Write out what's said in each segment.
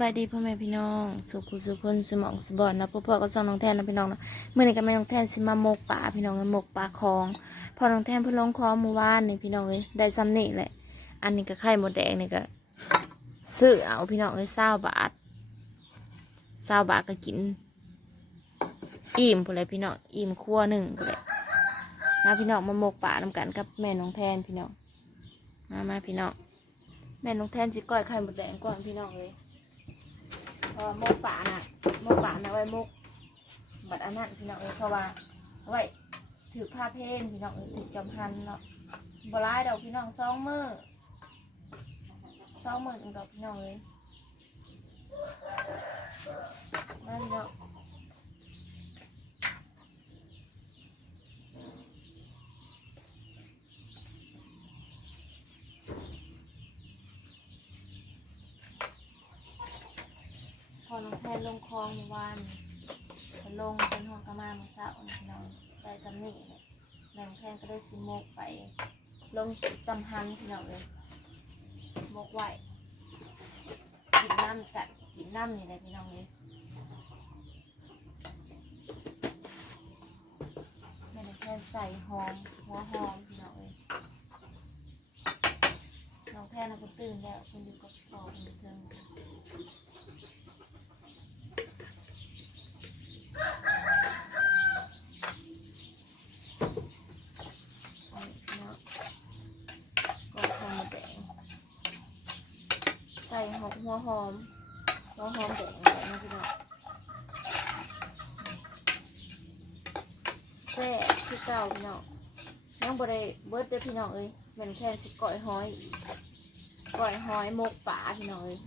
บายดีพ่อแม่พี่น้อง สุขุสุคนสมองสบอนนะพ่อพ่อก็ส่องน้องแทนนะพี่น้องนะเมื่อนี้ก็แม่น้องแทนสิมาหมกป่าพี่น้องเอ้ยหมกป่าคลอง พอน้องแทนเพิ่นลงคลองเมื่อวานนี่พี่น้องเอ้ยได้ซ้ำนี่แหละ อันนี้ก็ไข่หมดแดงนี่ก็ซื้อเอาพี่น้องเอ้ยเศร้าบาทเศร้าบาทก็กิน อิ่มพอเลยพี่น้องอิ่มครัวหนึ่งพอเลยมาพี่น้องมาหมกป่านำกันกับแม่น้องแทนพี่น้องมามาพี่น้องแม่น้องแทนสิก้อยไข่หมดแดงก่อนพี่น้องเลย เพราะว่าหมกป่าน่ะหมกป่าน่ะไว้หมกบัดอันนั้นพี่น้องเลยเพราะว่าไว้ถือผ้าเพนพี่น้องเลยถือจำพันเนาะบร้ายดอกพี่น้องสองมือสองมือจังดอกพี่น้องเลยมาพี่น้องพอน้องแทน ลงคลองเมื่อวานลงเป็นห้องกระมาเมื่อเช้าพี่น้องไปสำนีเนี่ยแม่น้งก็ได้สิโมกไป ลงจำพันพี่น้องเลยโมกไหวกินน้ำกัดกินน้ำนี่เลยพี่น้องเลยแม่น้งใส่หอมหัวหอมพี่น้องเลยน้องแทนน่ะคุณตื่นแล้วคุณอยู่กับพ่อคุณอยู่เทิงค่ะเน ก็หอมแดงใส่หอมหัวหอมหัวหอมแดงใส่นะพี่น้องแซ่บคือเก่าพี่น้องยังบ่ได้เบิดเด้อพี่น้องเอ้ยแมันแค่สิก้อยหอยกก้อยหอยหมกป่าพี่น้องเอ้ย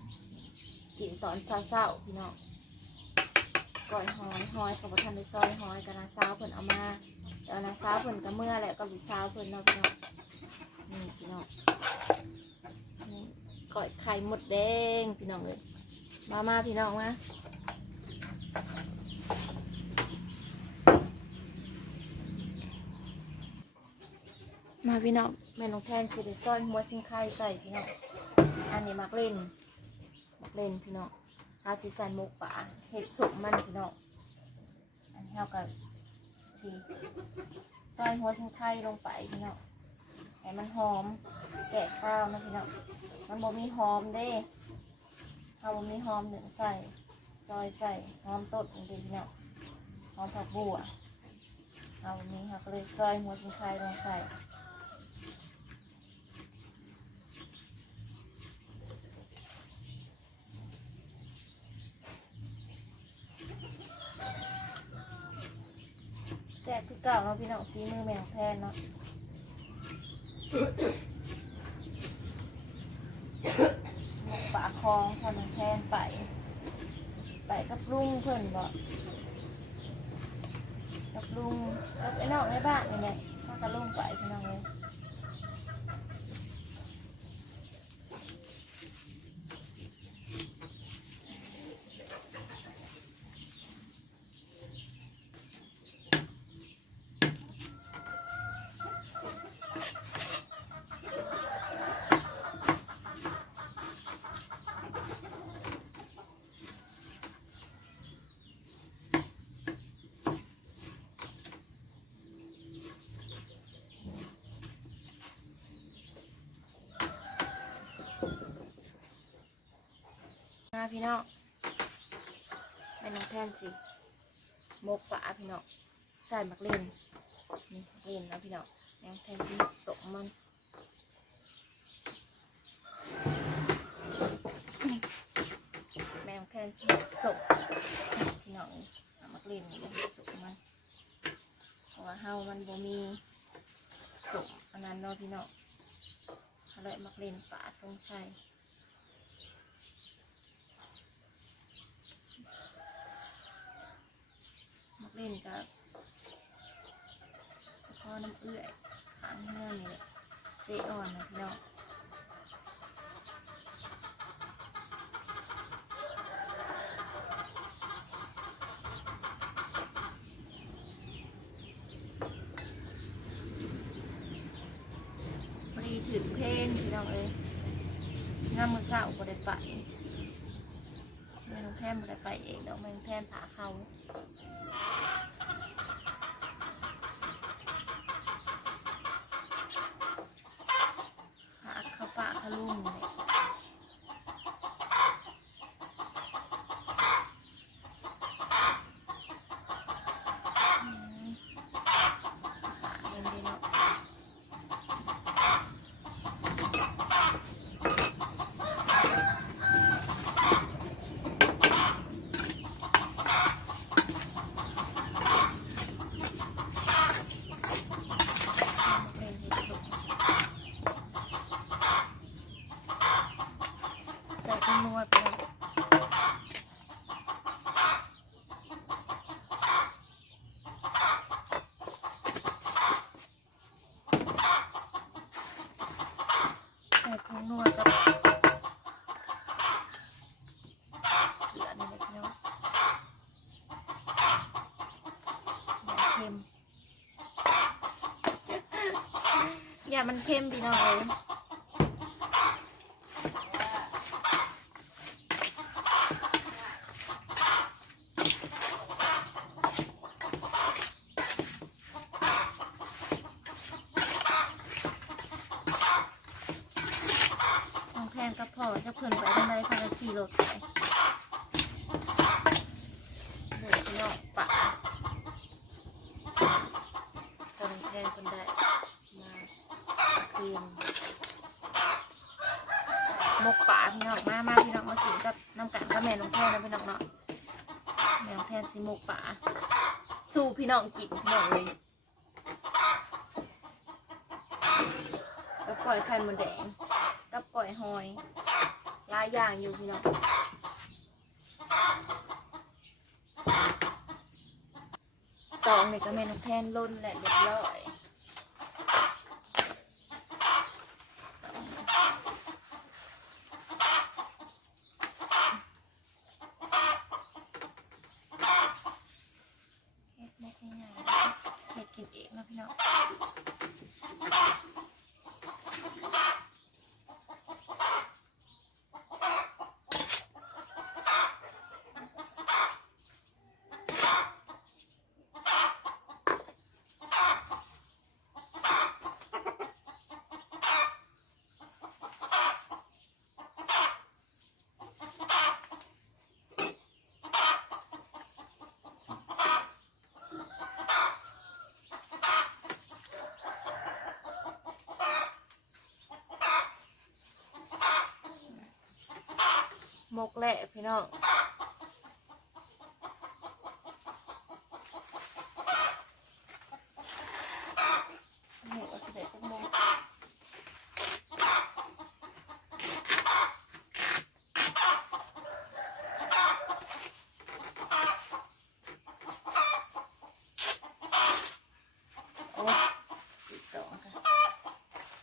กินตอนเช้าๆพี่น้อง ก้อยหอยหอยกับท่านได้ซอยหอยกับนาสาวเพิ่นเอามาเดี๋ยวนะสาวเพิ่นกับเมื่อแหละกับลูกสาวเพิ่นเนาะพี่น้องนี่พี่น้องนี่ก้อยไข่หมดแดงพี่น้องเลยมามาพี่น้องมามาพี่น้องแม่น้องแทนสิได้อยหัวซิงไข่ใส่พี่น้องอันนี้มักเล่นมักเล่นพี่น้อง เอาสิใส่หมกป่าเห็ดสุกมันพี่น้องอันนี้เราก็ทีซอยหัวชิงไทยลงไปพี่น้องให้มันหอมแกะข้าวนะพี่น้องมันบ่มีหอมเด้ถ้าบ่มีหอมหนึ่งใส่ซอยใส่หอมต้นจริงๆพี่น้องหอมผักบัวเอาบ่มีค่ะก็เลยซอยหัวชิงไทยลงใส่ แซ่บคือเก่าเนาะพี่น้องซีมือแมวแทนเนาะหมกป่าคลองทำมันแทนไป ไปกับลุงเพื่อนบอกกับลุงกับไอ้น้องในบ้านนี่แหละถ้ากับลุงไปพี่น้องเลย มาพี่น้องไปน้องแทนสิมกป่าพี่น้องใส่มักเล่นนี่มักเล่นนะพี่น้องแมงแทนสิตกมันแมงแทนสิสกพี่น้องมักเล่นนี่เลยสกมันเพราะว่าเฮามันบ่มีสกอันนั้นเนาะพี่น้องเขาเลยมักเล่นป่าตรงใส่ มัก เล่นกับพ่อน้ำเอื้อยขางเงื่อนนี่แหละเจอ่อนนะพี่น้องรีถือเพลนพี่น้องเอ้ยงามมือเศร้าก็ได้ไปแทนบ่ได้ไปเองดอกแม่น้องแทนถาเขาหาเขาปะเขาลุ่มเลย อืมปะเดินดีเนาะ ใส่เป็นนวดไปเลยใส่เป็นนวดกับเกลือนี่แหละพี่น้องอย่าเค็ม ย่ามันเค็มพี่น้องเลยน้องแพนกับพ่อจะเพิ่นไปทางใดเขาจะขี่รถไปเดี๋ยวพี่น้องป่าตอนแพนคนได้มาคืนมกป่าพี่น้องมามาพี่น้องมากินกับน้ำกันกับแม่น้องแพี่น้องเนาะแม่น้องแพนสิมกป่าสู้พี่น้องกินพี่น้องเลยแล้วปล่อยไข่มดแดงกับก่อยหอยหลายอย่างอยู่พี่น้องตองนี่ก็เมนแทนล้นแหละเรียบร้อยเฮ็ดไม่ง่ายๆเฮ็ดกินเองนะพี่น้อง มกแหละพี่น้องนี่ก็สิได้จักโมงโอ้ยสิบสองค่ะ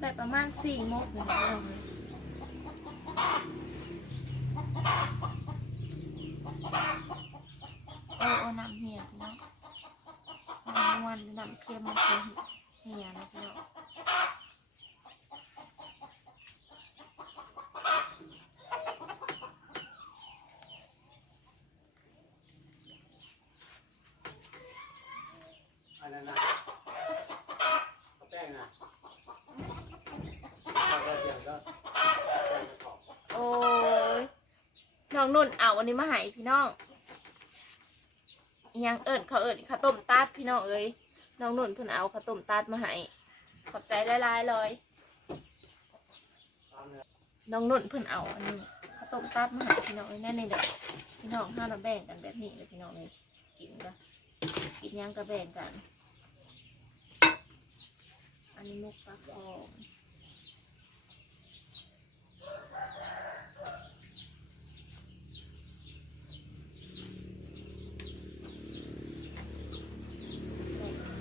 ได้ประ มาณสี่โมงเลยนะเลยโอ้น้ำเหี่ยพี่น้องน้ำนวลหรือน้ำเค็มมันคือเหี่ยนะพี่น้อง อันนั้นนะเอาแป้งนะเอากระเทียมก็แป้งกระสอบ โอ้ย นุ่นเอาอันนี้มาให้พี่น้องยังเอิญเขาเอิญข้าวต้มตัดพี่น้องเอ้ยน้องนุ่นเพิ่นเอาข้าวต้มตัดมาให้ขอบใจหลายๆเลยน้องนุ่นเพิ่นเอาอันนี้ข้าวต้มตัดมาให้พี่น้องเอ้ยแน่ในเด็กพี่น้องห้าเราแบ่งกันแบบนี้เลยพี่น้องเลยกินก็กินยังก็แบ่งกัน อันนี้มุกปลาทอ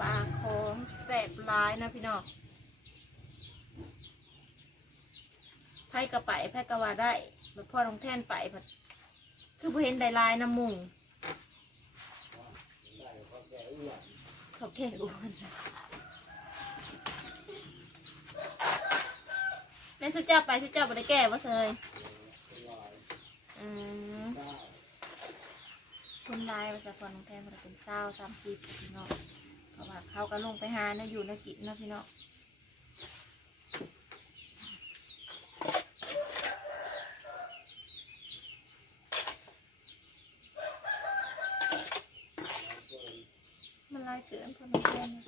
ปลาของแสบร้ายนะพี่น้องใครก็ไปไพ่ก็ว่าได้แบบพ่อน้องแท่นไปผัดคือบ่เห็นได้ลายน้ำมุงได้ก็แก่อ้วนเขาแก่อ้วนในสุดเจ้าไปสุดเจ้าบ่ได้แก่บ่เซยเป็นลายอืมได้คนลายภาษาพอน้องแท่นมันเป็นเศร้าสามสิบพี่น้องเพ ราะว่าเขาก็ลงไปหานะอยู่นะกินนะพี่น้องมันลายเกินพอน้องแท่นนะ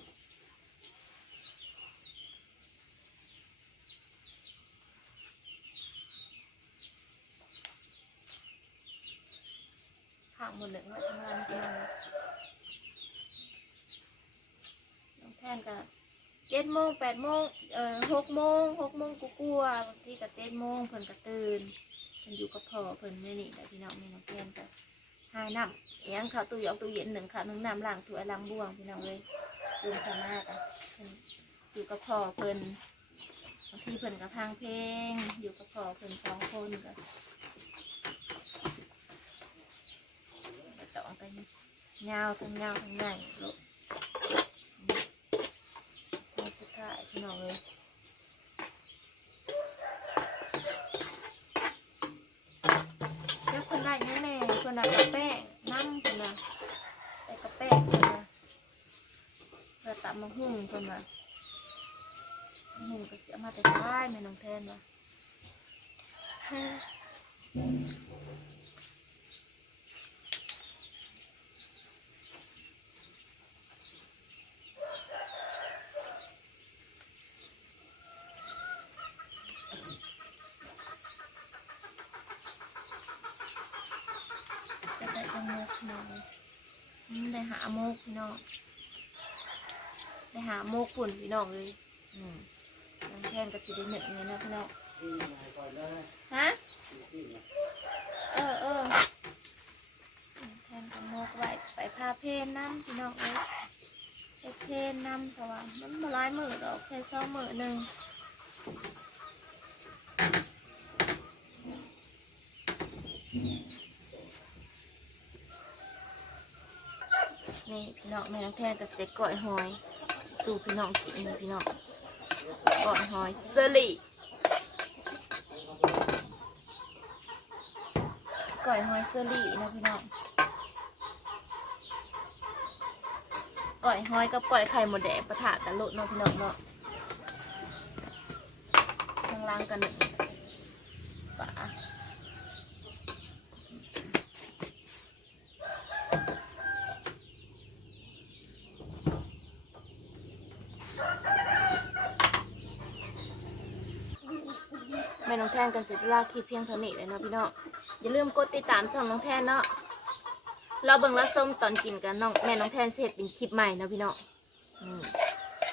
ข้างหมดเลยเนาทั้งวันพี่น้องน้องแท่นก็เจ็ดโมงแปดโมงเอ่อหกโมงหกโมงกูกลัวบางทีก็เจ็ดโมงเพิ่นก็ตื่นเพิ่นอยู่กับพ่อเพิ่นไม่นี่แต่พี่น้องไม่น้องแท่นก็หายน้ำอิหยังข้าวตู้ยอกตู้เย็นหนึ่งข้าวหนึ่งน้ำล้างถ้วยล้างบ้วงพี่น้องเลยตื่นสามารถอะเพิ่นอยู่กับพ่อเพิ่นบางทีเพิ่นก็พังเพลง อยู่กับพ่อเพิ่นสองคนก็ต่อไปยาวทั้งยาวทั้งใหญ่ลูกนี่สุดท้าย พี่น้องเลยแล้วคนได้แน่แน่ๆคนได้กระแป้งน้ำคนน่ะได้กระแป้งคนน่ะเพื่อตับมาหุ่งคนน่ะหุ่งก็เสียมาแต่ท้ายแม่น้องแทนว่ะจะได้เอา โมกพี่น้องอืมได้หาโมกพี่น้องได้หาโมกปุ่นพี่น้องเลยอืมน้ำแทนก็สิได้หนึ่งเลยนะพี่น้องที่ไหนก่อนเลยฮะที่ไหนเออเออน้ำแทนก็โมกไว้ไปพาเพนน้ำพี่น้องเอ้ยไปเพนน้ำเพราะว่ามันมาหลายมือดอกแค่สองมือหนึ่งนี่ พี่น้องแม่น้ำแทนก็สิได้ก้อยหอย สู่พี่น้องกินพี่น้องก้อยหอยเซรีก้อยหอยเซรีนะพี่น้องก้อยหอยกับก้อยไข่หมดแดงประทะกันลดเนาะพี่น้องเนาะข้างล่างกันหนึ่งฝาแม่ น้งกันเสร็จลาคลิปเพียงเท่านี้เลยเนาะพี่น้องอย่าลืมกดติดตามช่องน้องแทนเนาะเราเบิ่งและส้มตอนกินกันน้องแม่น้องแทนเสร็จเป็นคลิปใหม่เนาะพี่น้อง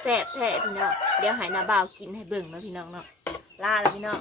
แซ่บแท้พี่น้องเดี๋ยวหายนาบ่าวกินให้เบิ่งเนาะพี่น้องเนาะลาแล้วพี่น้อง